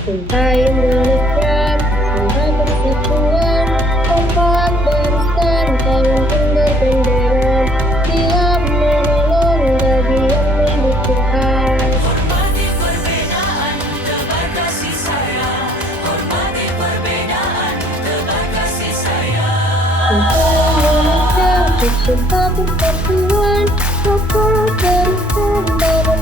Cinta Indonesia, cinta persatuan, kompak barisan, tangan berbenderan, siap menolong bagi yang membutuhkan. Hormati perbedaan, tebar kasih sayang. Hormati perbedaan, tebar kasih sayang. Cinta Indonesia, cinta persatuan, kompak barisan, tangan